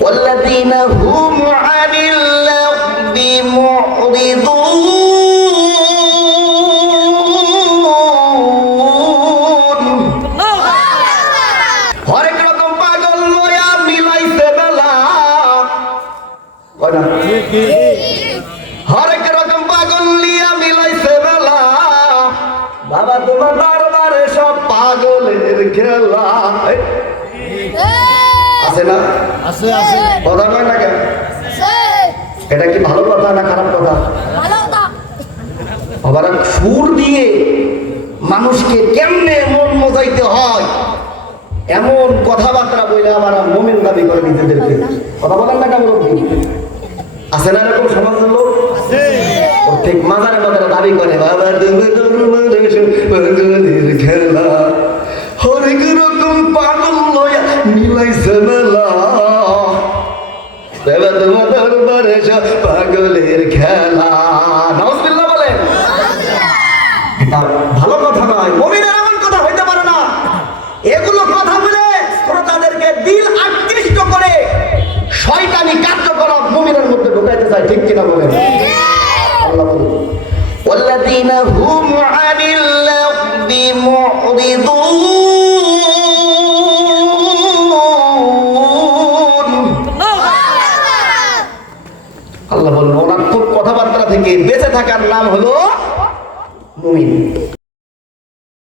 والذين هم عن اللغو معرضون হরেক রকম পাগল লয়া মিলাইছে বেলা হরেক রকম পাগল লিয়া মিলাইছে বেলা বাবা তোমার দরবারে সব পাগলের খেলা আছে না? আছে আছে কথা কয় না কেন? এটা কি ভালো কথা না খারাপ কথা? আবার সুর দিয়ে মানুষকে কেমনে মন মজাইতে হয় এমন কথাবার্তা বলে আবার মুমিন দাবি করে নিজেদেরকে। কথা বলেন না কেমন? আছে না এরকম সমাজের লোক? ঠিক মাজারে মাজারে দাবি করে বাবা খেলা হরেক রকম পাগল লয়া মিলাইছে মেলা দরবারে সব পাগলের খেলা। নাউজুবিল্লাহ বলেন। এটা ভালো কথা নয়, মুমিনের এমন কথা হইতে পারে না। এগুলো কথা বলে তাদেরকে দিল আকৃষ্ট করে শয়তানি কার্যকলাপ মুমিনের মধ্যে ঢুকাইতে চায়, ঠিক কিনা বলেন? আল্লাহ বলেন والذين هم عن اللغو معرضون আল্লাহ বলেন অনার্থক কথাবার্তা থেকে বেঁচে থাকার নাম হলো মুমিন।